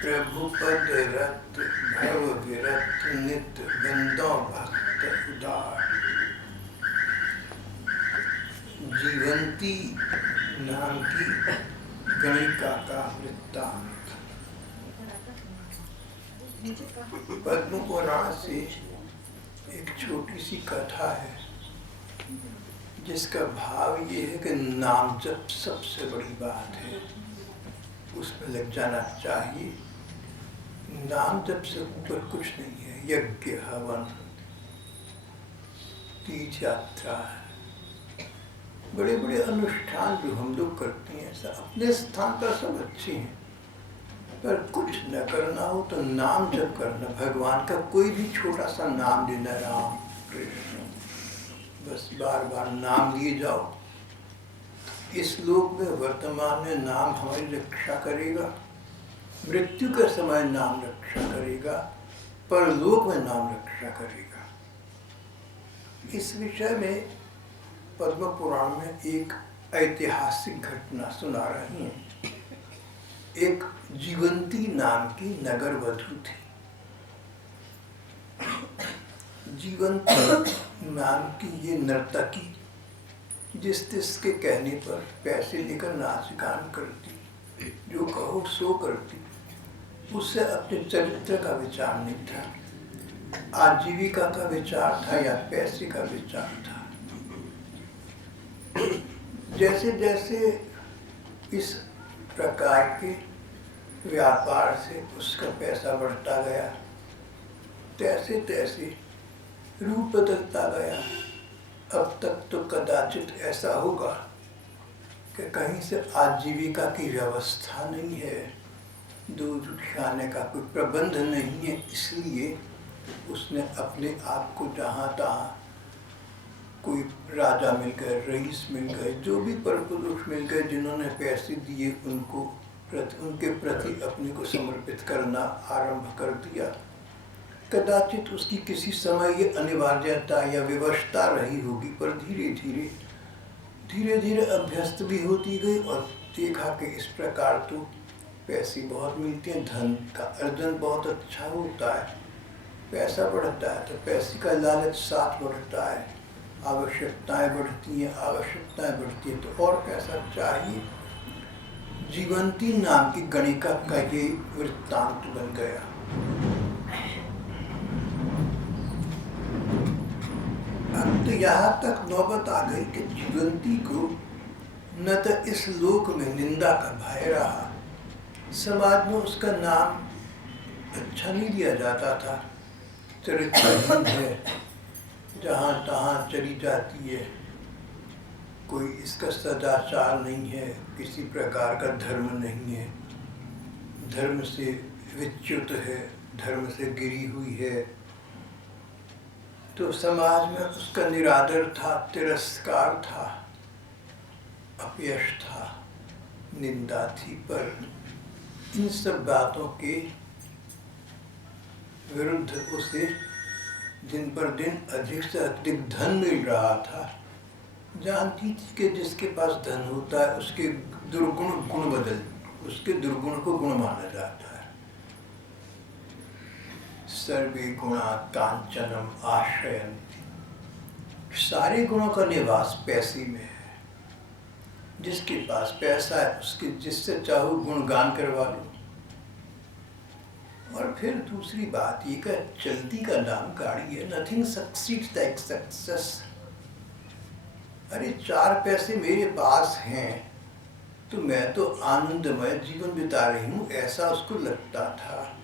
प्रभुपद रत भव विरत नित बंदो भक्त उदार। जीवंती नाम की गणिका का वृत्तांत। पद्म पुराण से एक छोटी सी कथा है जिसका भाव ये है कि नाम जप सबसे बड़ी बात है, उसमें लग जाना चाहिए। नाम जप से ऊपर कुछ नहीं है। यज्ञ, हवन, तीर्थ यात्रा, बड़े बड़े अनुष्ठान जो हम लोग करते हैं सब अपने स्थान पर सब अच्छे हैं, पर कुछ न करना हो तो नाम जप करना, भगवान का कोई भी छोटा सा नाम लेना, राम कृष्ण, बस बार बार नाम लिए जाओ। इस लोक में वर्तमान में नाम हमारी रक्षा करेगा, मृत्यु के समय नाम रक्षा करेगा, परलोक में नाम रक्षा करेगा। इस विषय में पद्म पुराण में एक ऐतिहासिक घटना सुना रही हैं। एक जीवंती नाम की नगर वधू थी। जीवंती नाम की ये नर्तकी जिसके कहने पर पैसे लेकर नाच गान करती, जो कहो सो करती, उससे अपने चरित्र का विचार नहीं था, आजीविका का विचार था या पैसे का विचार था। जैसे जैसे इस प्रकार के व्यापार से उसका पैसा बढ़ता गया, तैसे तैसे रूप बदलता गया। अब तक तो कदाचित ऐसा होगा कि कहीं से आजीविका की व्यवस्था नहीं है, दूध खाने का कोई प्रबंध नहीं है, इसलिए उसने अपने आप को जहाँ तहाँ, कोई राजा मिल गए, रईस मिल गए, जो भी परपुरुष मिल गए जिन्होंने पैसे दिए, उनके प्रति अपने को समर्पित करना आरंभ कर दिया। कदाचित उसकी किसी समय ये अनिवार्यता या विवशता रही होगी, पर धीरे धीरे अभ्यस्त भी होती गई और देखा कि इस प्रकार तो पैसे बहुत मिलते हैं, धन का अर्जन बहुत अच्छा होता है, पैसा बढ़ता है तो पैसे का लालच साथ बढ़ता है, आवश्यकताएं बढ़ती हैं, आवश्यकताएं बढ़ती हैं तो और पैसा चाहिए। जीवंती नाम की गणिका का ये वृत्तांत बन गया। अब तो यहाँ तक नौबत आ गई कि जीवंती को न तो इस लोक में निंदा का भय रहा, समाज में उसका नाम अच्छा नहीं लिया जाता था, चरित्रहीन है, जहाँ तहाँ चली जाती है, कोई इसका सदाचार नहीं है, किसी प्रकार का धर्म नहीं है, धर्म से विच्युत है, धर्म से गिरी हुई है, तो समाज में उसका निरादर था, तिरस्कार था, अपयश था, निंदा थी। पर इन सब बातों के विरुद्ध उसे दिन पर दिन अधिक से अधिक धन मिल रहा था। जानती थी कि जिसके पास धन होता है उसके दुर्गुण गुण बदल, उसके दुर्गुण को गुण माना जाता है। सर्वे गुणा कांचनम आश्रयन्ति, सारे गुणों का निवास पैसे में है। जिसके पास पैसा है उसके जिससे चाहो गुणगान करवा लो। और फिर दूसरी बात ये कि चलती का नाम गाड़ी है, नथिंग सक्सीड्स लाइक सक्सेस। अरे 4 पैसे मेरे पास हैं तो मैं तो आनंदमय जीवन बिता रही हूँ, ऐसा उसको लगता था।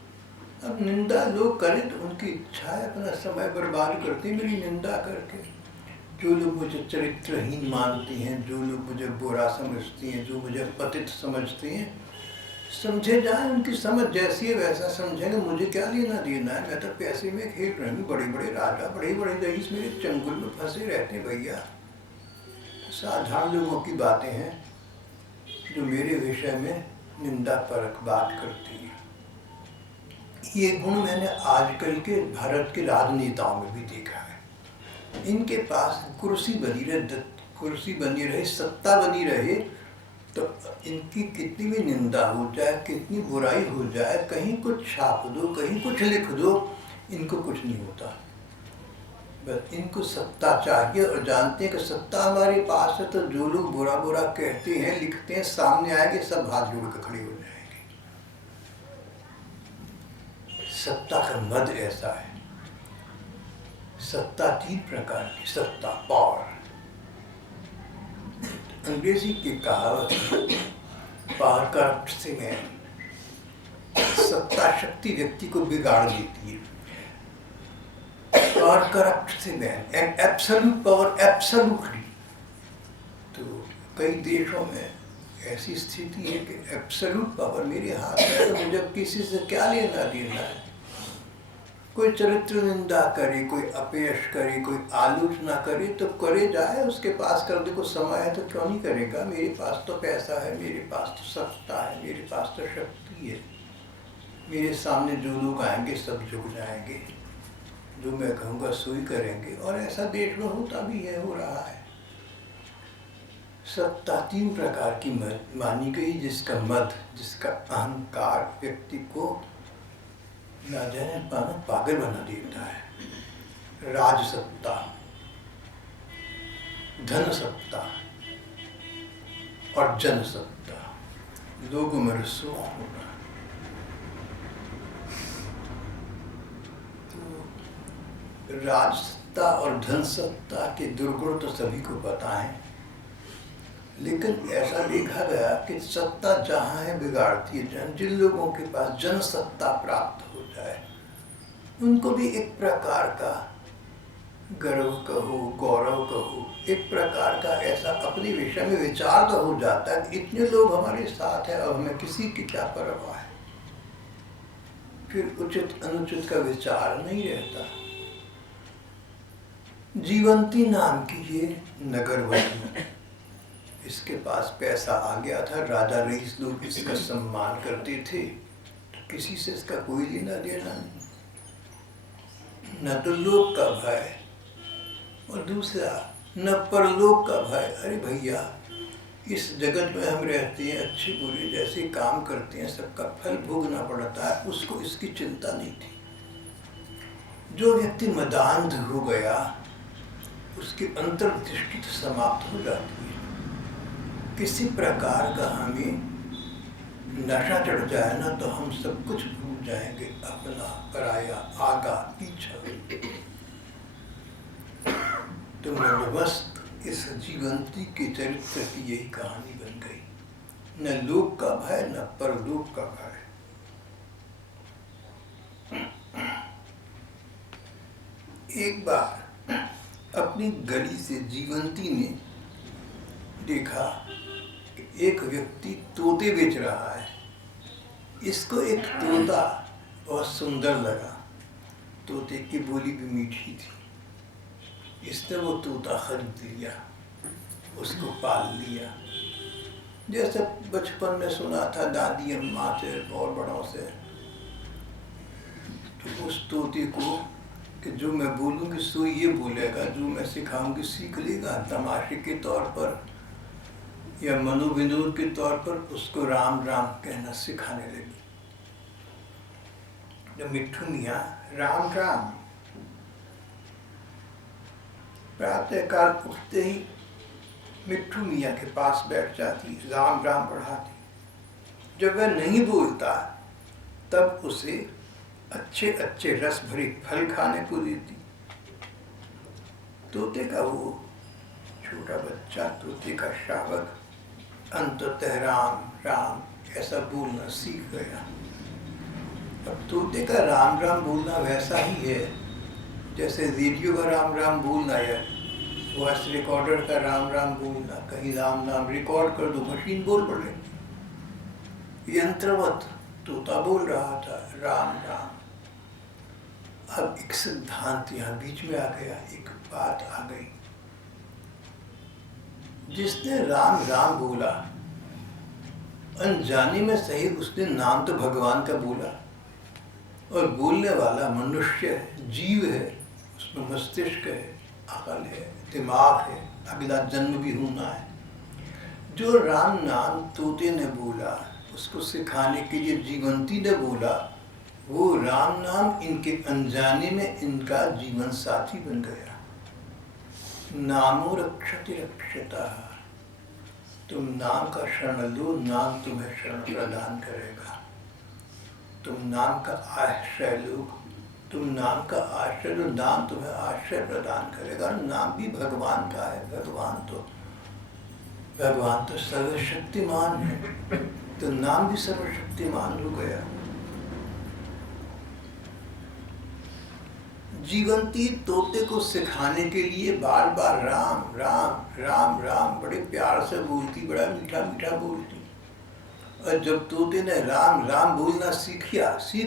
अब निंदा लोग करें तो उनकी इच्छा है, अपना समय बर्बाद करते हैं मेरी निंदा करके। जो लोग मुझे चरित्रहीन मानते हैं, जो लोग मुझे बुरा समझते हैं, जो मुझे पतित समझते हैं, समझे जाए, उनकी समझ जैसी है वैसा समझेंगे, मुझे क्या लेना देना है। मैं तो पैसे में खेल रही हूँ, बड़े बड़े राजा, बड़े बड़े रईस मेरे चंगुल में फंसे रहते हैं भैया। साधारण लोगों की बातें हैं जो मेरे विषय में निंदा परक बात करती है। ये गुण मैंने आजकल के भारत के राजनेताओं में भी देखा है। इनके पास कुर्सी बनी रहे, सत्ता बनी रहे, तो इनकी कितनी भी निंदा हो जाए, कितनी बुराई हो जाए, कहीं कुछ छाप दो, कहीं कुछ लिख दो, इनको कुछ नहीं होता। बस इनको सत्ता चाहिए और जानते हैं कि सत्ता हमारे पास है, तो जो लोग बुरा बुरा कहते हैं, लिखते हैं, सामने आएंगे, सब हाथ जोड़ कर खड़े हो जाएंगे। सत्ता का मद ऐसा है। सत्ता 3 प्रकार की सत्ता, पावर। अंग्रेजी की कहावत पावर करप्ट्स में, सत्ता शक्ति व्यक्ति को बिगाड़ देती है। Power corrupts man and absolute power absolutely. तो कई देशों में ऐसी स्थिति है कि एब्सोल्यूट पावर मेरे हाथ में है, तो मुझे किसी से क्या लेना देना है। कोई चरित्र निंदा करे, कोई अपयश करे, कोई आलोचना करे तो करे जाए, उसके पास कर दे, को समय है तो क्यों नहीं करेगा। मेरे पास तो पैसा है, मेरे पास तो सत्ता है, मेरे पास तो शक्ति है, मेरे सामने जो लोग आएंगे सब झुक जाएंगे, जो मैं कहूँगा सो ही करेंगे। और ऐसा देश में होता भी है, हो रहा है। सत्ता 3 प्रकार की मानी गई, जिसका मद, जिसका अहंकार व्यक्ति को ना जाने पागल बना देता है। राजसत्ता, धन सत्ता और जनसत्ता, लोगों में रसूख होना। तो राजसत्ता और धन सत्ता के दुर्गुण तो सभी को पता है, लेकिन ऐसा देखा गया कि सत्ता जहाँ है बिगाड़ती है। जिन लोगों के पास जनसत्ता प्राप्त हो जाए, उनको भी एक प्रकार का गर्व कहो, गौरव कहो, एक प्रकार का ऐसा अपने विषय में विचार तो हो जाता है, इतने लोग हमारे साथ हैं, अब हमें किसी की क्या परवाह है। फिर उचित अनुचित का विचार नहीं रहता। जीवंती नाम की ये नगरवधू, इसके पास पैसा आ गया था, राजा रईस लोग इसका सम्मान करते थे, तो किसी से इसका कोई लेना देना नहीं, न तो लोक का भय और दूसरा न परलोक का भय। अरे भैया, इस जगत में हम रहते हैं, अच्छे बुरे जैसे काम करते हैं, सबका फल भोगना पड़ता है, उसको इसकी चिंता नहीं थी। जो व्यक्ति मदांध हो गया, उसकी अंतर्दृष्टि तो समाप्त हो जाती है। किसी प्रकार का हमें नशा चढ़ जाए ना, तो हम सब कुछ भूल जाएंगे, अपना पराया, आगा पीछा। तो मनोवस्त इस जीवंती के चरित्र की यही कहानी बन गई। न लोक का भय, न परलोक का भय। एक बार अपनी गली से जीवंती ने देखा एक व्यक्ति तोते बेच रहा है। इसको एक तोता बहुत सुंदर लगा, तोते की बोली भी मीठी थी। इसने वो तोता खरीद लिया, उसको पाल लिया। जैसे बचपन में सुना था दादी अम्मा से और बड़ों से, तो उस तोते को कि जो मैं बोलूँगी सो ये बोलेगा, जो मैं सिखाऊंगी सीख लेगा। तमाशे के तौर पर या मनोविनोद के तौर पर उसको राम राम कहना सिखाने लगी। जब मिट्ठू मियाँ राम राम, प्रातःकाल उठते ही मिट्ठू मियाँ के पास बैठ जाती, राम राम पढ़ाती। जब वह नहीं बोलता तब उसे अच्छे अच्छे रस भरे फल खाने को देती। तोते का वो छोटा बच्चा, तोते का शावक अंततः राम राम ऐसा बोलना सीख गया। अब तोते का राम राम बोलना वैसा ही है जैसे रेडियो का राम राम बोलना या वॉइस रिकॉर्डर का राम राम बोलना। कहीं राम नाम रिकॉर्ड कर दो, मशीन बोल पड़े। यंत्रवत तोता बोल रहा था राम राम। अब एक सिद्धांत यहाँ बीच में आ गया, एक बात आ गई। जिसने राम राम बोला, अनजाने में सही उसने नाम तो भगवान का बोला, और बोलने वाला मनुष्य है, जीव है, उसमें मस्तिष्क है, अकल है, दिमाग है, अगला जन्म भी होना है। जो राम नाम तोते ने बोला, उसको सिखाने के लिए जीवंती ने बोला, वो राम नाम इनके अनजाने में इनका जीवन साथी बन गया। नामो रक्षति रक्षता, तुम नाम का शरण लो, नाम तुम्हें शरण प्रदान करेगा। तुम नाम का आश्रय लो, तुम नाम का आश्रय लो, नाम तुम्हें आश्रय प्रदान करेगा। नाम भी भगवान का है। भगवान तो सर्वशक्तिमान है, तो नाम भी सर्वशक्तिमान हो गया। जीवंती तोते को सिखाने के लिए बार बार राम राम राम राम बड़े प्यार से बोलती, बड़ा मीठा मीठा बोलती। और जब तोते ने राम राम बोलना सीख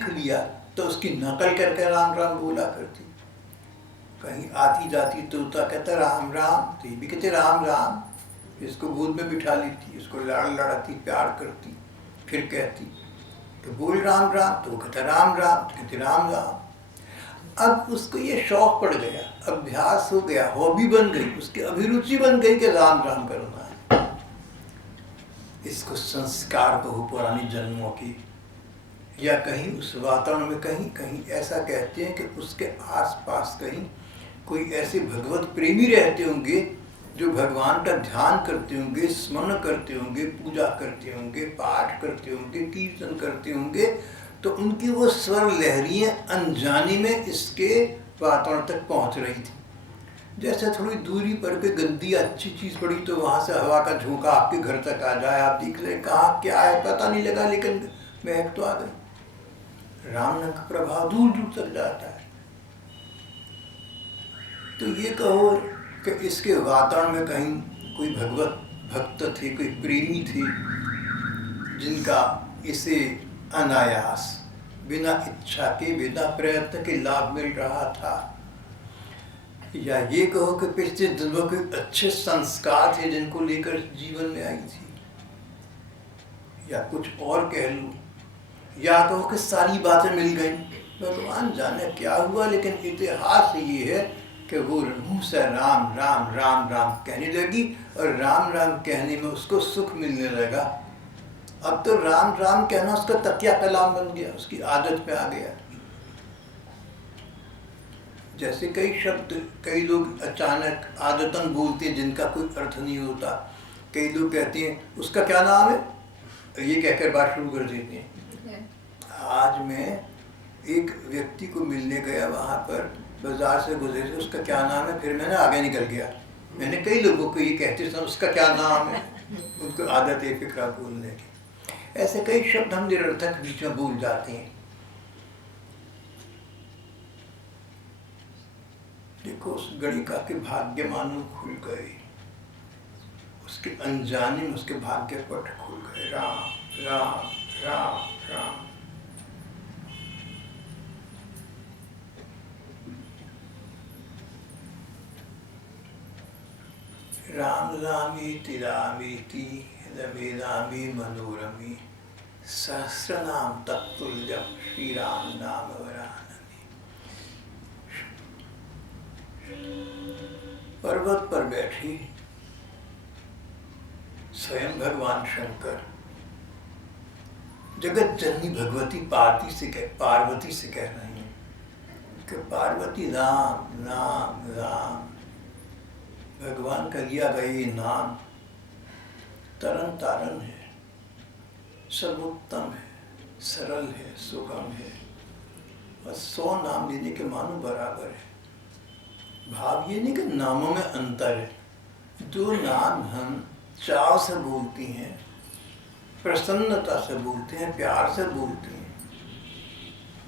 लिया तो उसकी नकल करके राम राम बोला करती। कहीं आती जाती तोता कहता राम राम, तो ये भी कहते राम राम। इसको गोद में बिठा लेती, इसको लड़ाती, प्यार करती, फिर कहती तो बोल राम राम, तो वो कहता राम राम, तो कहते राम राम। अब उसको ये शौक पड़ गया, अभ्यास हो गया, हॉबी बन गई, उसकी अभिरुचि बन गई कि राम राम करना है। इसको संस्कार कहो पुरानी जन्मों की, या कहीं उस वातावरण में कहीं कहीं ऐसा कहते हैं कि उसके आसपास कहीं कोई ऐसे भगवत प्रेमी रहते होंगे जो भगवान का ध्यान करते होंगे, स्मरण करते होंगे, पूजा करते होंगे, पाठ करते होंगे, कीर्तन करते होंगे, तो उनकी वो स्वर लहरियाँ अनजाने में इसके वातावरण तक पहुँच रही थी। जैसे थोड़ी दूरी पर कोई गंदी अच्छी चीज़ पड़ी तो वहाँ से हवा का झोंका आपके घर तक आ जाए, आप देख रहे कहाँ क्या है पता नहीं लगा, लेकिन महक तो आ गई। राम नाम का प्रभाव दूर दूर तक जाता है। तो ये कहो कि इसके वातावरण में कहीं कोई भगवत भक्त थे, कोई प्रेमी थे, जिनका इसे अनायास बिना इच्छा के, बिना प्रयत्न के लाभ मिल रहा था। या ये कहो कि पिछले जन्मों के अच्छे संस्कार थे जिनको लेकर जीवन में आई थी, या कुछ और कह लूँ, या कहो कि सारी बातें मिल गई। भगवान जाने क्या हुआ, लेकिन इतिहास ये है कि वो मुँह से राम राम राम राम कहने लगी, और राम राम कहने में उसको सुख मिलने लगा। अब तो राम राम कहना उसका तकिया कलाम बन गया, उसकी आदत में आ गया। जैसे कई शब्द कई लोग अचानक आदतन बोलते हैं जिनका कोई अर्थ नहीं होता। कई लोग कहते हैं उसका क्या नाम है, ये कहकर बात शुरू कर देते हैं। आज मैं एक व्यक्ति को मिलने गया, वहाँ पर बाजार से गुजरे, उसका क्या नाम है, फिर मैंने आगे निकल गया। मैंने कई लोगों को ये कहते थे उसका क्या नाम है, उनको आदत है फिक्रा बोलने की। ऐसे कई शब्द हम निरर्थक बीच में भूल जाते हैं। देखो उस गणिका के भाग्य मानो खुल गए, उसके अनजाने में उसके भाग्य पट खुल गए। राम राम राम राम। राम रामेति रामेति रमे रामे मनोरमे सहस्रनाम तत्तुल्यं श्री राम नाम वरानने। पर्वत पर बैठी स्वयं भगवान शंकर जगत जननी भगवती पार्वती से कह रही हैं कि पार्वती राम राम राम। भगवान का दिया गया ये नाम तरन तारन है, सर्वोत्तम है, सरल है, सुगम है, और 100 नाम लेने के मानो बराबर है। भाव ये नहीं कि नामों में अंतर है। जो नाम हम चाव से बोलते हैं, प्रसन्नता से बोलते हैं, प्यार से बोलते हैं,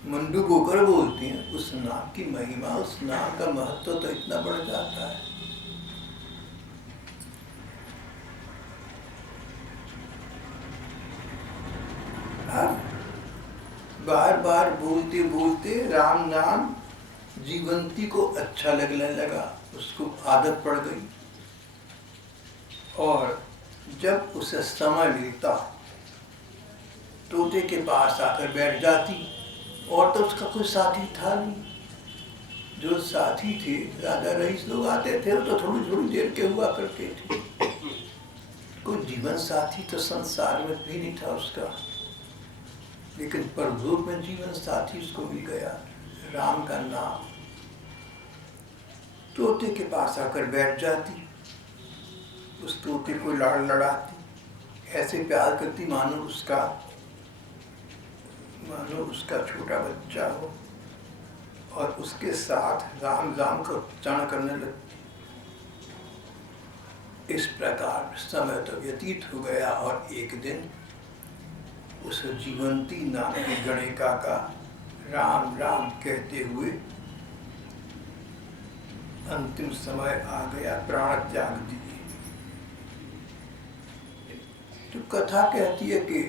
मन डुबोकर बोलते हैं, उस नाम की महिमा, उस नाम का महत्व तो इतना बढ़ जाता है। बार बार बोलते बोलते राम नाम जीवंती को अच्छा लगने लगा, उसको आदत पड़ गई। और जब उसे समय मिलता तोते के पास आकर बैठ जाती, और तो उसका कोई साथी था नहीं। जो साथी थे राजा रईस लोग आते थे, वो तो थोड़ी थोड़ी देर के हुआ करते थे। कोई जीवन साथी तो संसार में भी नहीं था उसका, लेकिन परलोक में जीवन साथी उसको मिल गया, राम का नाम। तोते के पास आकर बैठ जाती, उस तोते को लाड़ लड़ाती, ऐसे प्यार करती मानो उसका छोटा बच्चा हो, और उसके साथ राम राम का उच्चारण करने लगती। इस प्रकार समय तो व्यतीत हो गया, और एक दिन उस जीवंती नाम की गणिका का राम राम कहते हुए अंतिम समय आ गया, प्राण त्याग दिए। तो कथा कहती है कि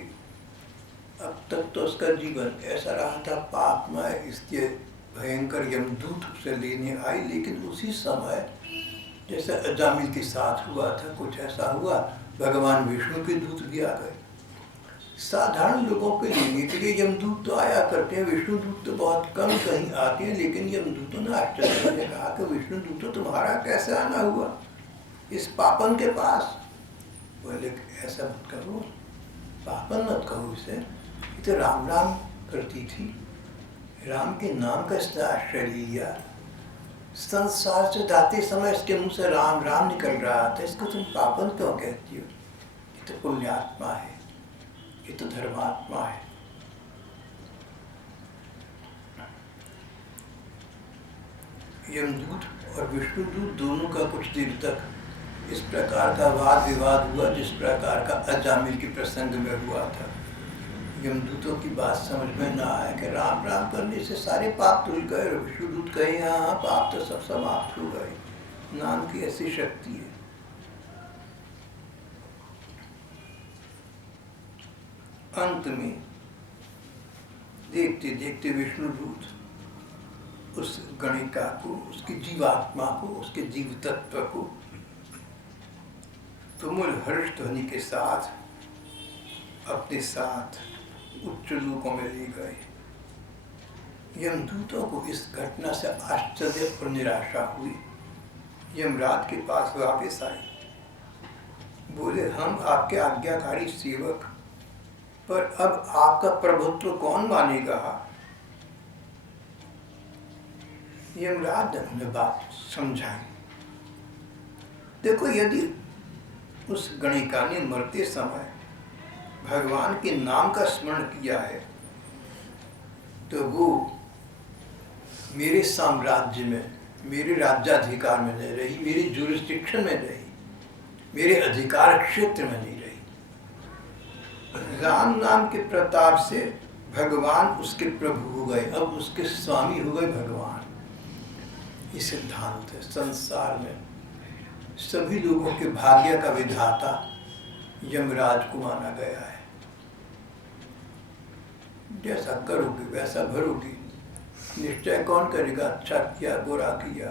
अब तक तो उसका जीवन ऐसा रहा था पापमय, इसलिए भयंकर यमदूत उसे लेने आई, लेकिन उसी समय जैसे अजामिल के साथ हुआ था कुछ ऐसा हुआ, भगवान विष्णु के दूत भी आ गए। साधारण लोगों के लेने के लिए यमदूत तो आया करते हैं, विष्णु दूत तो बहुत कम कहीं आते हैं, लेकिन यमदूतों ने आश्चर्य में कहा कि विष्णु दूत तो तुम्हारा कैसे आना हुआ इस पापन के पास? बोले ऐसा मत करो, पापन मत कहो इसे, ये तो राम राम करती थी, राम के नाम का इसने आश्रय लिया, संसार से जाते समय इसके मुंह से राम राम निकल रहा था, इसको तुम पापन क्यों कहती हो? ये तो पुण्यात्मा है, ये तो धर्मात्मा है। यमदूत और विष्णुदूत दोनों का कुछ देर तक इस प्रकार का वाद विवाद हुआ, जिस प्रकार का अजामिल के प्रसंग में हुआ था। यमदूतों की बात समझ में ना आया कि राम राम करने से सारे पाप धुल गए, और विष्णुदूत कहे हाँ पाप तो सब समाप्त हो गए, नाम की ऐसी शक्ति है। अंत में देखते देखते विष्णुदूत उस गणिका को, उसकी जीवात्मा को, उसके जीव तत्व को तुमुल हर्ष ध्वनि के साथ अपने साथ उच्च लोकों में ले गए। यमदूतों को इस घटना से आश्चर्य और निराशा हुई। यमराज के पास वापस आए, बोले हम आपके आज्ञाकारी सेवक, पर अब आपका प्रभुत्व कौन मानेगा? यमराज ने उन्हें बात समझाई। देखो, यदि उस गणिका ने मरते समय भगवान के नाम का स्मरण किया है, तो वो मेरे साम्राज्य में, मेरे राज्याधिकार में नहीं रही, मेरी जुरिस्डिक्शन में रही, मेरे अधिकार क्षेत्र में नहीं रही। राम नाम के प्रताप से भगवान उसके प्रभु हो गए, अब उसके स्वामी हो गए भगवान। ये सिद्धांत है। संसार में सभी लोगों के भाग्य का विधाता यमराज को माना गया है। जैसा करोगे वैसा भरोगे। निश्चय कौन करेगा, अच्छा किया बुरा किया,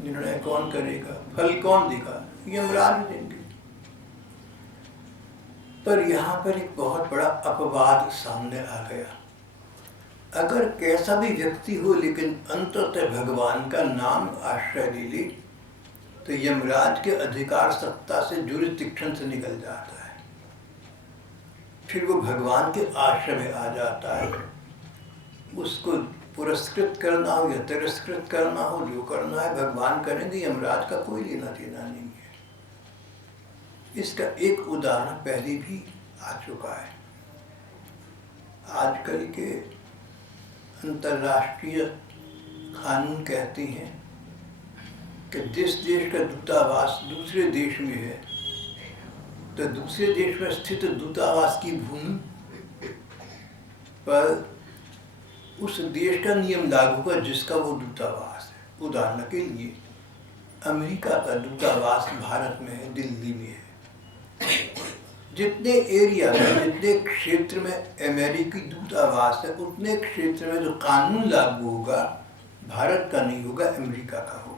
निर्णय कौन करेगा, फल कौन देगा, यमराज देंगे। पर यहाँ पर एक बहुत बड़ा अपवाद सामने आ गया। अगर कैसा भी व्यक्ति हो लेकिन अंततः भगवान का नाम आश्रय ले ले, तो यमराज के अधिकार सत्ता से जुरिस्डिक्शन से निकल जाता है, फिर वो भगवान के आश्रय में आ जाता है। उसको पुरस्कृत करना हो या तिरस्कृत करना हो, जो करना है भगवान करेंगे, यमराज का कोई लेना देना नहीं है। इसका एक उदाहरण पहले भी आ चुका है। आजकल के अंतर्राष्ट्रीय कानून कहते हैं कि जिस देश का दूतावास दूसरे देश में है, तो दूसरे देश में स्थित दूतावास की भूमि पर उस देश का नियम लागू होगा जिसका वो दूतावास है। उदाहरण के लिए अमेरिका का दूतावास भारत में है, दिल्ली में है। जितने एरिया में, जितने क्षेत्र में अमेरिकी दूतावास है, उतने क्षेत्र में जो कानून लागू होगा भारत का नहीं होगा, अमेरिका का होगा।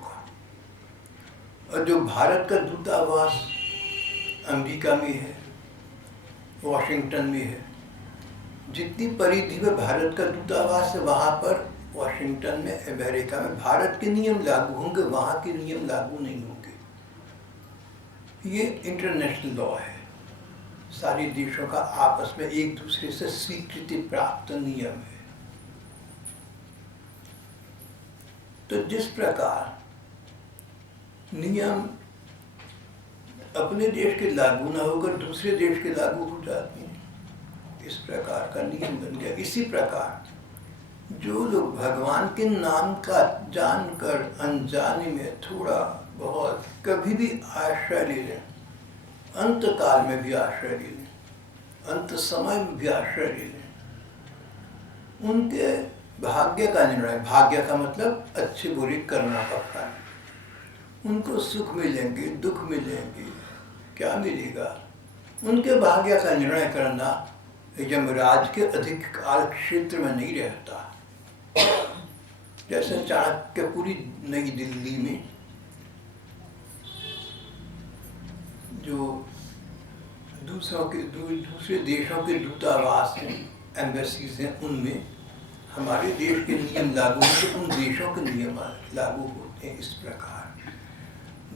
और जो भारत का दूतावास अमेरिका में है, वॉशिंगटन में है, जितनी परिधि में भारत का दूतावास है, वहाँ पर वॉशिंगटन में, अमेरिका में भारत के नियम लागू होंगे, वहाँ के नियम लागू नहीं होंगे। ये इंटरनेशनल लॉ है। सारे देशों का आपस में एक दूसरे से स्वीकृति प्राप्त नियम है। तो जिस प्रकार नियम अपने देश के लागू न होकर दूसरे देश के लागू हो जाते हैं, इस प्रकार का नियम बन गया। इसी प्रकार जो लोग भगवान के नाम का जानकर अनजाने में थोड़ा बहुत कभी भी आश्रय ले लें, अंत काल में भी आश्रय ले लें, अंत समय में भी आश्रय ले लें, उनके भाग्य का निर्णय, भाग्य का मतलब अच्छे बुरे कर्म का फल, उनको सुख मिलेंगे, दुख मिलेंगे, क्या मिलेगा, उनके भाग्य का निर्णय करना यमराज के अधिक काल क्षेत्र में नहीं रहता। जैसे चाणक्यपुरी नई दिल्ली में जो दूसरे देशों के दूतावास हैं, एम्बेसीज हैं, उनमें हमारे देश के नियम लागू होते, उन देशों के नियम लागू होते हैं। इस प्रकार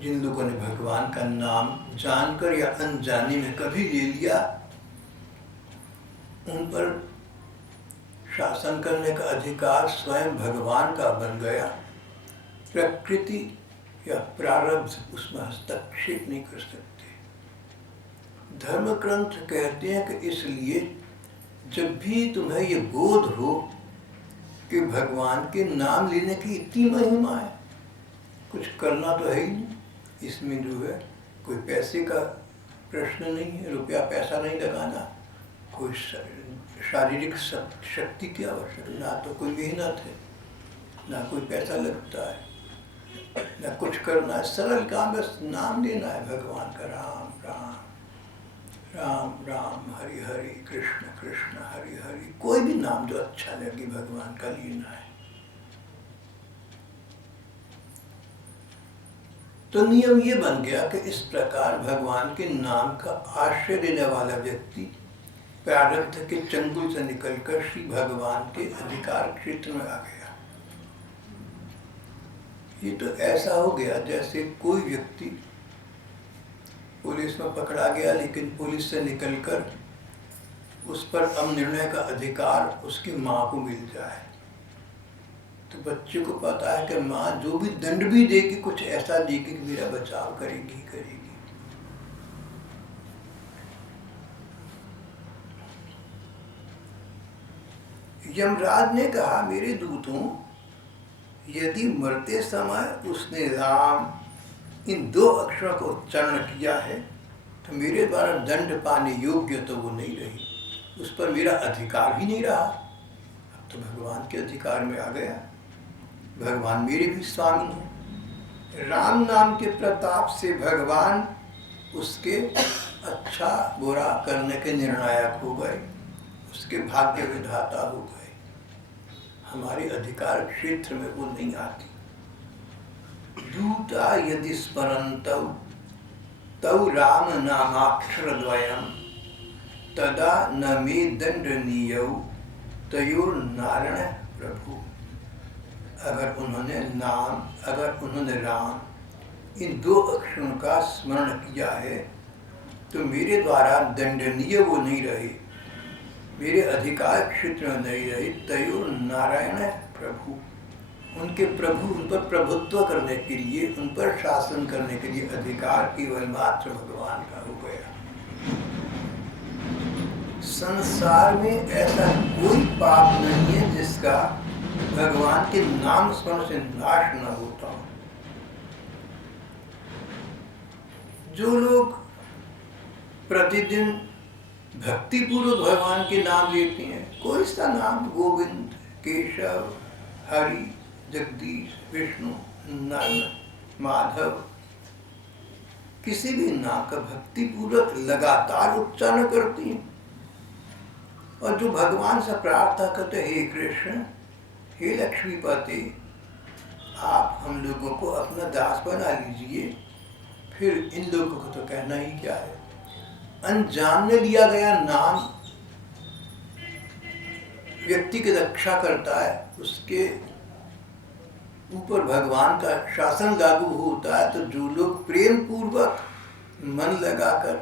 जिन लोगों ने भगवान का नाम जानकर या अनजाने में कभी ले लिया, उन पर शासन करने का अधिकार स्वयं भगवान का बन गया। प्रकृति या प्रारब्ध उसमें हस्तक्षेप नहीं कर सकते। धर्म ग्रंथ कहते हैं कि इसलिए जब भी तुम्हें ये बोध हो कि भगवान के नाम लेने की इतनी महिमा है, कुछ करना तो है ही नहीं, इसमें जो है कोई पैसे का प्रश्न नहीं है, रुपया पैसा नहीं लगाना, कोई शारीरिक शक्ति की आवश्यकता, ना तो कोई मेहनत है, ना कोई पैसा लगता है, ना कुछ करना है, सरल काम, बस नाम लेना है भगवान का, राम राम राम राम हरि हरि कृष्ण कृष्ण हरि हरि, कोई भी नाम जो अच्छा लगे भगवान का लेना है। तो नियम ये बन गया कि इस प्रकार भगवान के नाम का आश्रय देने वाला व्यक्ति प्रारब्ध के चंगुल से निकलकर श्री भगवान के अधिकार क्षेत्र में आ गया। ये तो ऐसा हो गया जैसे कोई व्यक्ति पुलिस में पकड़ा गया, लेकिन पुलिस से निकलकर उस पर अब निर्णय का अधिकार उसकी माँ को मिल जाए। तो बच्चे को पता है कि माँ जो भी दंड भी देगी, कुछ ऐसा देगी कि मेरा बचाव करेगी करेगी। यमराज ने कहा, मेरे दूतों, यदि मरते समय उसने राम इन दो अक्षरों को उच्चारण किया है तो मेरे द्वारा दंड पाने योग्य तो वो नहीं रही, उस पर मेरा अधिकार ही नहीं रहा। अब तो भगवान के अधिकार में आ गया, भगवान मेरे भी स्वामी हैं। राम नाम के प्रताप से भगवान उसके अच्छा बुरा करने के निर्णायक हो गए, उसके भाग्य विधाता हो गए। हमारे अधिकार क्षेत्र में वो नहीं आती। दूता यदि स्मरन्तौ तौ राम नामाक्षरद्वयं तदा न मे दंडनीयौ तयोर्नारायण प्रभु। अगर उन्होंने राम इन दो अक्षरों का स्मरण किया है तो मेरे द्वारा दंडनीय वो नहीं रहे, मेरे अधिकार क्षेत्र में नहीं रहे। तयोर्नारायण प्रभु, उनके प्रभु, उन पर प्रभुत्व करने के लिए, उन पर शासन करने के लिए अधिकार केवल मात्र भगवान का हो गया। संसार में ऐसा कोई पाप नहीं है जिसका भगवान के नाम स्मरण से नाश न होता हो। जो लोग प्रतिदिन भक्तिपूर्वक भगवान के नाम लेते हैं, कोई सा नाम, गोविंद, केशव, हरि, जगदीश, विष्णु, नारायण, माधव, किसी भी नाम का भक्तिपूर्वक लगातार उच्चारण करती हैं और जो भगवान से प्रार्थना करते, हे कृष्ण, हे लक्ष्मीपति, आप हम लोगों को अपना दास बना लीजिए, फिर इन लोगों को तो कहना ही क्या है। अनजान में लिया गया नाम व्यक्ति की रक्षा करता है, उसके ऊपर भगवान का शासन लागू होता है। तो जो लोग प्रेम पूर्वक मन लगाकर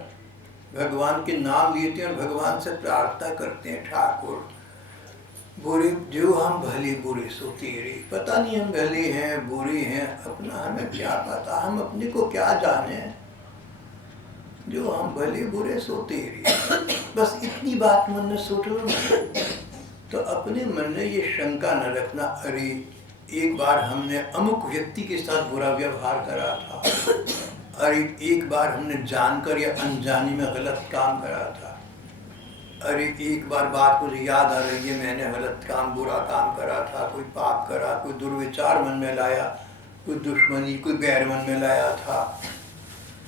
भगवान के नाम लेते हैं और भगवान से प्रार्थना करते हैं, ठाकुर बुरे जो हम भले बुरे सो तेरे। पता नहीं हम भले हैं बुरे हैं, अपना हमें क्या पता, हम अपने को क्या जाने, जो हम भले बुरे सो तेरे। बस इतनी बात मन में सोच लो ना, तो अपने मन में ये शंका न रखना, अरे एक बार हमने अमुक व्यक्ति के साथ बुरा व्यवहार करा था, अरे एक बार हमने जानकर या अनजाने में गलत काम करा था, अरे एक बार बात मुझे याद आ रही है, मैंने गलत काम बुरा काम करा था, कोई पाप करा, कोई दुर्विचार मन में लाया, कोई दुश्मनी कोई बैर मन में लाया था,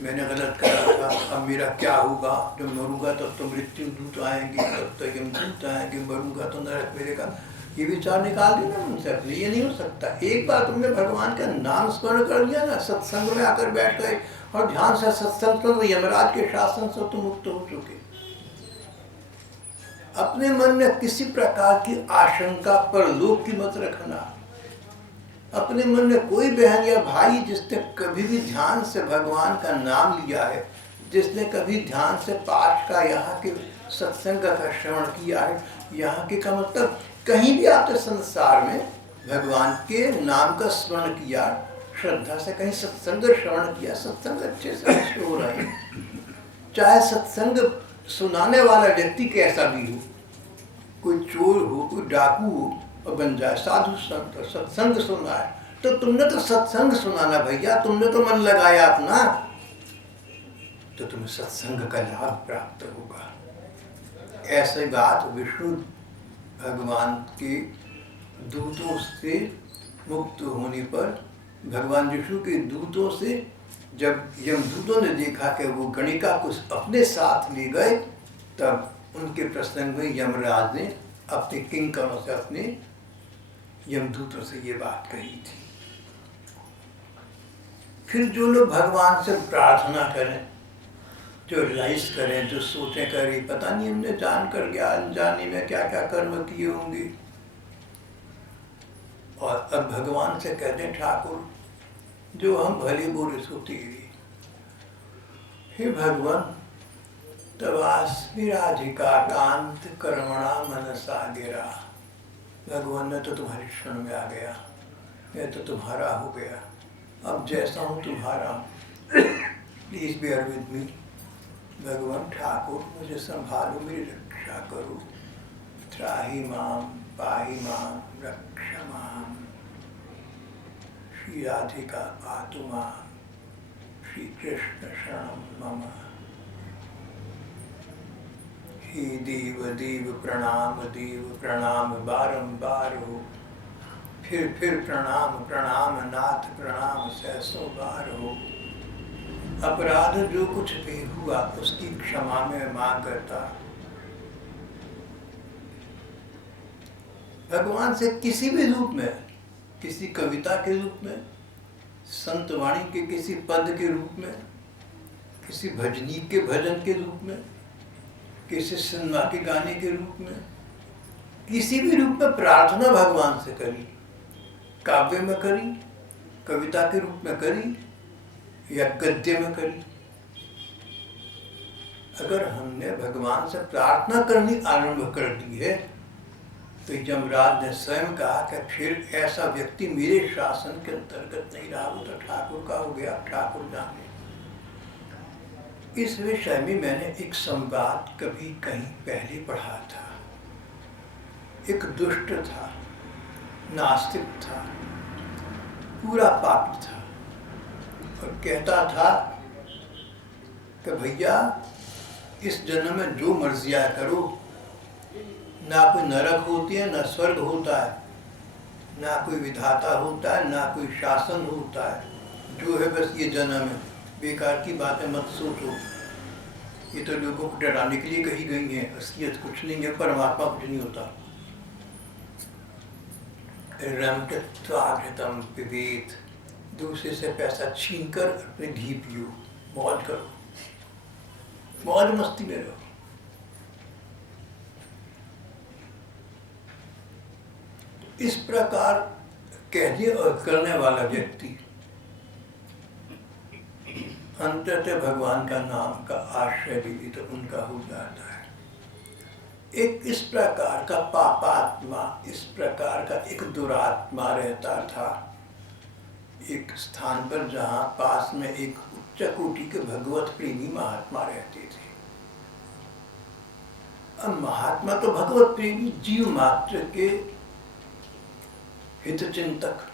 मैंने गलत करा था, अब मेरा क्या होगा, जब मरूंगा तब तो मृत्यु दूत आएंगे, तब तो यमदूत आएंगे, मरूंगा तो नरक मिलेगा। ये विचार निकाल देना उनसे अपने, ये नहीं हो सकता। एक बार तुमने भगवान का नाम स्मरण कर लिया ना, सत्संग में आकर बैठ गए और ध्यान से सत्संग करो, यमराज के शासन से तुम मुक्त हो चुके। अपने मन में किसी प्रकार की आशंका पर लोक की मत रखना। अपने मन में कोई बहन या भाई जिसने कभी भी ध्यान से भगवान का नाम लिया है, जिसने कभी ध्यान से पाठ का, यहाँ के सत्संग का श्रवण किया है, यहाँ के का मतलब कहीं भी आपके संसार में भगवान के नाम का स्मरण किया, श्रद्धा से कहीं सत्संग श्रवण किया, सत्संग अच्छे से अच्छे हो रहे हैं, चाहे सत्संग सुनाने वाला व्यक्ति कैसा भी हो, कोई चोर हो, कोई डाकू हो, और बन जाए साधु संत, सत्संग सुना है तो तुमने तो सत्संग सुनाना भैया, तुमने तो मन लगाया अपना, तो तुम्हें सत्संग का लाभ प्राप्त होगा। ऐसी बात विष्णु भगवान के दूतों से मुक्त होने पर, भगवान विष्णु के दूतों से जब यमदूतों ने देखा कि वो गणिका को अपने साथ ले गए, तब उनके प्रसंग में यमराज ने अपने किंकरों से, अपने यमदूतों से ये बात कही थी। फिर जो लोग भगवान से प्रार्थना करें, जो रियलाइज करें, जो सोचें करें, पता नहीं हमने जानकर क्या अनजाने में क्या क्या कर्म किए होंगे, और अब भगवान से कहते हैं, ठाकुर जो हम भले बुरे सो तेरे, हे भगवान तवास्मिराधिका कांत कर्मणा मनसा गिरा। भगवान मैं तो तुम्हारे क्षण में आ गया, मैं तो तुम्हारा हो गया, अब जैसा हूँ तुम्हारा हूँ, प्लीज बेयर विद मी। भगवान ठाकुर मुझे संभालो, मेरी रक्षा करो, त्राहि माम पाहि माम रक्ष माम, श्री राधिका पातु माम, श्री कृष्ण शरणम मम। हे देव देव प्रणाम बारंबार हो, फिर प्रणाम प्रणाम नाथ प्रणाम सहसों बार हो। अपराध जो कुछ भी हुआ उसकी क्षमा में मांग करता। भगवान से किसी भी रूप में, किसी कविता के रूप में, संत वाणी के किसी पद के रूप में, किसी भजनी के भजन के रूप में, किसी सिनेमा के गाने के रूप में, किसी भी रूप में प्रार्थना भगवान से करी, काव्य में करी, कविता के रूप में करी या गद्य में करी। अगर हमने भगवान से प्रार्थना करनी आरंभ कर दी है तो यमराज ने स्वयं कहा कि फिर ऐसा व्यक्ति मेरे शासन के अंतर्गत नहीं रहा, वो तो ठाकुर का हो गया, ठाकुर जाने। इस विषय में मैंने एक संवाद कभी कहीं पहले पढ़ा था। एक दुष्ट था, नास्तिक था, पूरा पापी था, और कहता था कि भैया इस जन्म में जो मर्जियाँ करो, ना कोई नरक होती है, ना स्वर्ग होता है, ना कोई विधाता होता है, ना कोई शासन होता है, जो है बस ये जन्म है। बेकार की बातें मत सोचो, ये तो लोगों को डराने के लिए कही गई हैं, असलियत कुछ नहीं है, परमात्मा कुछ नहीं होता। रमतत्वाघृतम पिबेत, दूसरे से पैसा छीनकर अपने घी पियो, मौज करो, मौज मस्ती में रहो। इस प्रकार कहने और करने वाला व्यक्ति अंततः भगवान का नाम का आश्रय भी तो उनका हो जाता है। एक इस प्रकार का पापात्मा, इस प्रकार का एक दुरात्मा रहता था एक स्थान पर, जहाँ पास में एक उच्च कोटि के भगवत प्रेमी महात्मा रहते थे। अब महात्मा तो भगवत प्रेमी, जीव मात्र के हित चिंतक,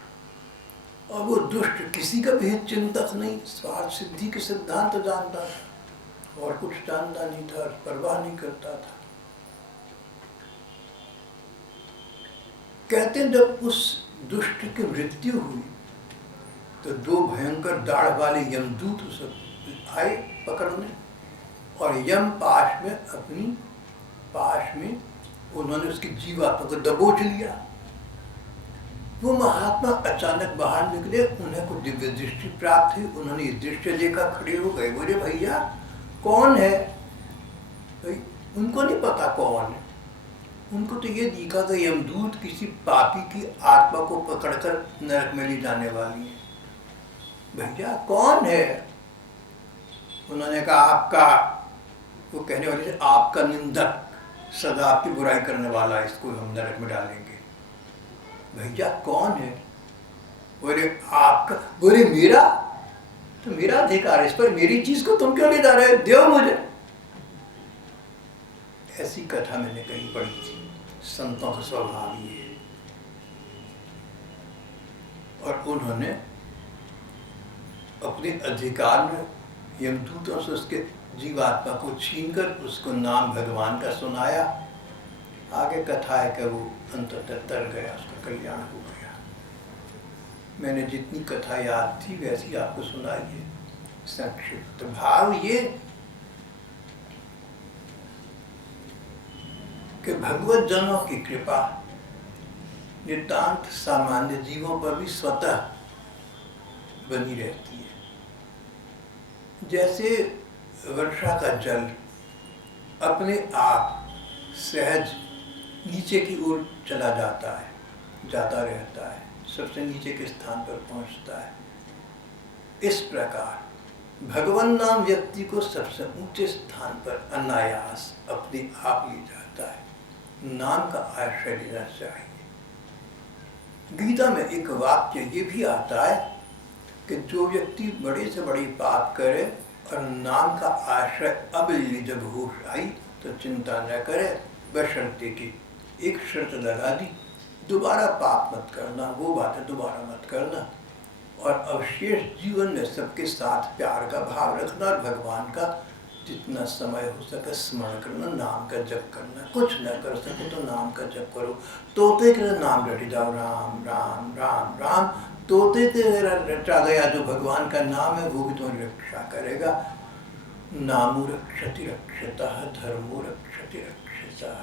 और वो दुष्ट किसी का भी हित चिंतक नहीं, स्वार्थ सिद्धि के सिद्धांत जानता था और कुछ जानता नहीं था, परवाह नहीं करता था। कहते हैं जब उस दुष्ट की मृत्यु हुई तो दो भयंकर दाढ़ वाले यमदूत उसे आए पकड़ने, और यम पाश में अपनी पाश में उन्होंने उसकी जीवात्मा को दबोच लिया। वो महात्मा अचानक बाहर निकले, उन्हें कुछ दिव्य दृष्टि प्राप्त हुई, उन्होंने इस दृष्टि देखा, खड़े हो गए, बोले भैया कौन है? भाई उनको नहीं पता कौन है, उनको तो ये दिखा कि यमदूत किसी पापी की आत्मा को पकड़कर नरक में ले जाने वाली है। भैया कौन है? उन्होंने कहा आपका, वो कहने वाले थे आपका निंदक, सदा आपकी बुराई करने वाला, इसको हम नरक में डालेंगे। भैया कौन है? बोले आपका। बोले मेरा? तो मेरा अधिकार है इस पर, मेरी चीज को तुम क्यों ले जा रहे हो, दो मुझे। ऐसी कथा मैंने कहीं पढ़ी थी। संतों का स्वभाव ये है। और उन्होंने अपने अधिकार में यमदूतों से उसके जीवात्मा को छीनकर उसको नाम भगवान का सुनाया। आगे कथा है कि वो अंततः तर गया, उसका कल्याण हो गया। मैंने जितनी कथा याद थी वैसी आपको सुनाई है संक्षिप्त। भाव ये कि भगवत जनों की कृपा नितांत सामान्य जीवों पर भी स्वतः बनी रहती है। जैसे वर्षा का जल अपने आप सहज नीचे की ओर चला जाता है, जाता रहता है, सबसे नीचे के स्थान पर पहुंचता है, इस प्रकार भगवान नाम व्यक्ति को सबसे ऊंचे स्थान पर अनायास अपने आप ले जाता है। नाम का आश्रय लेना चाहिए। गीता में एक वाक्य ये भी आता है कि जो व्यक्ति बड़े से बड़ी पाप करे और नाम का आश्रय अब जब होश आई तो चिंता न करे, बशर्ते कि एक शर्त लगा दी, दोबारा पाप मत करना, वो बातें दोबारा मत करना, और अवशेष जीवन में सबके साथ प्यार का भाव रखना, और भगवान का जितना समय हो सके स्मरण करना, नाम का जप करना। कुछ न कर सको तो नाम का जप करो, तोते के नाम रट जाओ, राम राम राम राम। तोते के रटा गया जो भगवान का नाम है वो भी तुम्हारी रक्षा करेगा। नामो रक्षति रक्षतः, धर्मो रक्षति रक्षतः।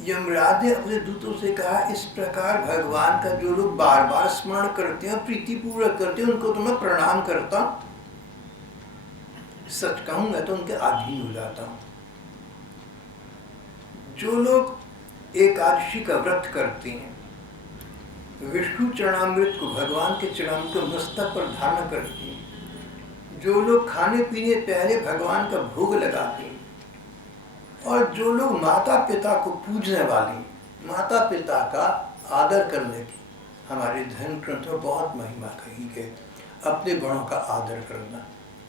यमराज ने अपने दूतों से कहा, इस प्रकार भगवान का जो लोग बार बार स्मरण करते हैं, प्रीतिपूर्वक करते हैं, उनको तो मैं प्रणाम करता हूं। सच कहूं मैं तो उनके अधीन हो जाता हूं। जो लोग एकादशी का व्रत करते हैं, विष्णु चरणामृत को, भगवान के चरण को मस्तक पर धारण करते हैं, जो लोग खाने पीने पहले भगवान का भोग लगाते हैं, और जो लोग माता पिता को पूजने वाले, माता पिता का आदर करने की, हमारे धर्म ग्रंथों में बहुत महिमा कही है। अपने बड़ों का आदर करना,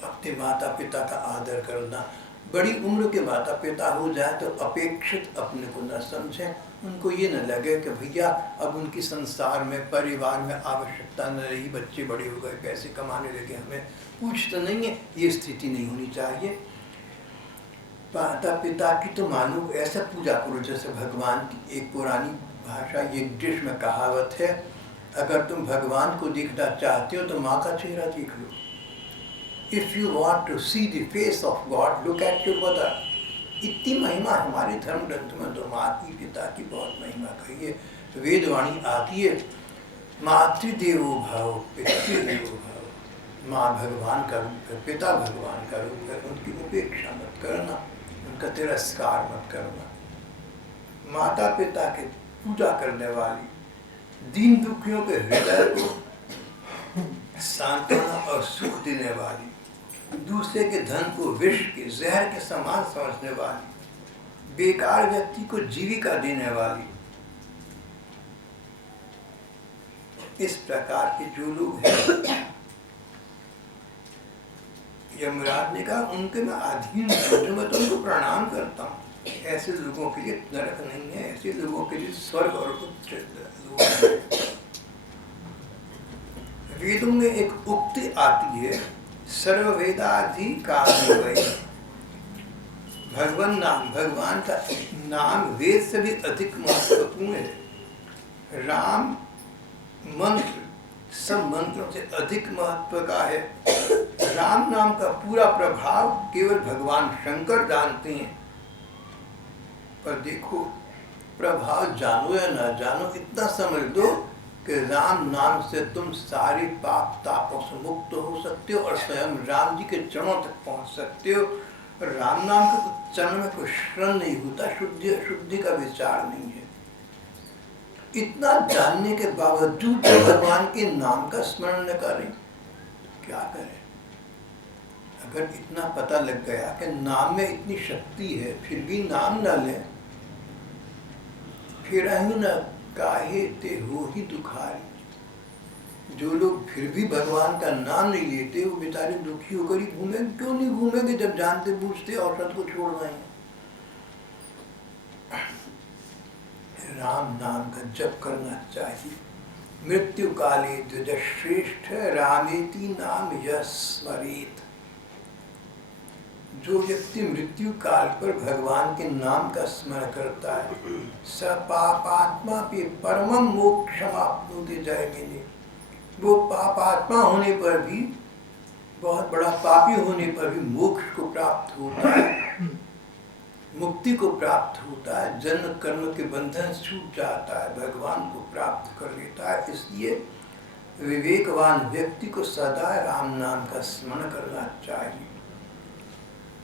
अपने माता पिता का आदर करना। बड़ी उम्र के माता पिता हो जाए तो अपेक्षित अपने को न समझें, उनको ये न लगे कि भैया अब उनकी संसार में, परिवार में आवश्यकता न रही, बच्चे बड़े हो गए, पैसे कमाने लगे, हमें पूछ तो नहीं है। ये स्थिति नहीं होनी चाहिए। माता पिता की तो मानो ऐसा पूजा करो जैसे भगवान की। एक पुरानी भाषा, ये डिश में कहावत है, अगर तुम भगवान को देखना चाहते हो तो माँ का चेहरा देख लो। If you want to see the face of God, look at your mother. इतनी महिमा हमारे धर्म ग्रंथ में तो माता पिता की बहुत महिमा कही है। वेदवाणी आती है, मातृदेवो भव पितृदेवो भव। माँ भगवान का रूप है, पिता भगवान का रूप है, उनकी उपेक्षा मत करना, उनका तिरस्कार मत करना। माता पिता के पूजा करने वाली दीन दुखियों के हृदय को सांत्वना और सुख देने वाली, दूसरे के धन को विष के जहर के समान समझने वाली, बेकार व्यक्ति को जीविका देने वाली, इस प्रकार के जो लोग हैं, यमराज ने कहा उनके मैं अधीन हूं, मैं तो उनको प्रणाम करता हूँ। ऐसे लोगों के लिए नरक नहीं है, ऐसे लोगों के लिए स्वर्ग और उच्च लोक है। वेदों में एक उक्ति आती है, सर्ववेदाधि कामोवै। भगवान नाम, भगवान का नाम वेद से भी अधिक महत्वपूर्ण है। राम मंत्र सब मंत्रों से अधिक महत्व का है। राम नाम का पूरा प्रभाव केवल भगवान शंकर जानते हैं। पर देखो, प्रभाव जानो या ना जानो, इतना समझ दो कि राम नाम से तुम सारे पाप तापों से मुक्त हो सकते हो और स्वयं राम जी के चरणों तक पहुंच सकते हो। राम नाम के चरण में कोई श्रम नहीं होता, शुद्धि का विचार नहीं है। इतना जानने के बावजूद भगवान के नाम का स्मरण न करें, क्या करें? अगर इतना पता लग गया कि नाम में इतनी शक्ति है, फिर भी नाम न लें, फिर न काहे ते हो ही दुखारी। जो लोग फिर भी भगवान का नाम नहीं लेते, वो बेचारे दुखी होकर ही घूमेंगे। क्यों नहीं घूमेंगे जब जानते बूझते औसत को छोड़ रहे हैं? राम नाम का जप करना चाहिए। मृत्यु काले द्विज श्रेष्ठ रामेति नाम यः स्मरेत। जो व्यक्ति मृत्यु काल पर भगवान के नाम का स्मरण करता है, स पापात्मा पे परमम मोक्षमाप्नोति जयमिनी। वो पापात्मा होने पर भी, बहुत बड़ा पापी होने पर भी मोक्ष को प्राप्त होता है, मुक्ति को प्राप्त होता है, जन्म कर्म के बंधन छूट जाता है, भगवान को प्राप्त कर लेता है। इसलिए विवेकवान व्यक्ति को सदा राम नाम का स्मरण करना चाहिए।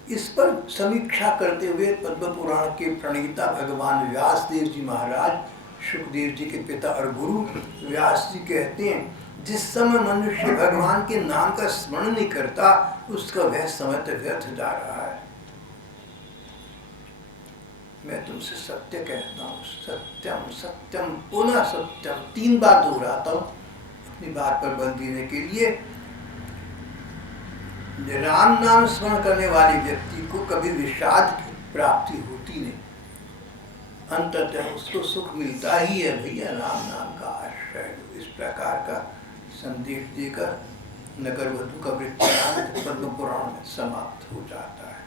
इस पर समीक्षा करते हुए पद्म पुराण के प्रणेता भगवान व्यासदेव जी महाराज, सुखदेव जी के पिता और गुरु व्यास जी कहते हैं, जिस समय मनुष्य भगवान के नाम का स्मरण नहीं करता, उसका वह समय तो व्यर्थ जा रहा है। मैं तुमसे सत्य कहता हूँ, सत्यम सत्यम पुनः सत्यम, 3 बार दोहराता हूँ अपनी बात पर बल देने के लिए। राम नाम स्मरण करने वाले व्यक्ति को कभी विषाद की प्राप्ति होती नहीं, अंततः उसको सुख मिलता ही है। भैया राम नाम का आश्रय। इस प्रकार का संदेश देकर नगर वधु का वृत्तांत पद्म पुराण में समाप्त हो जाता है।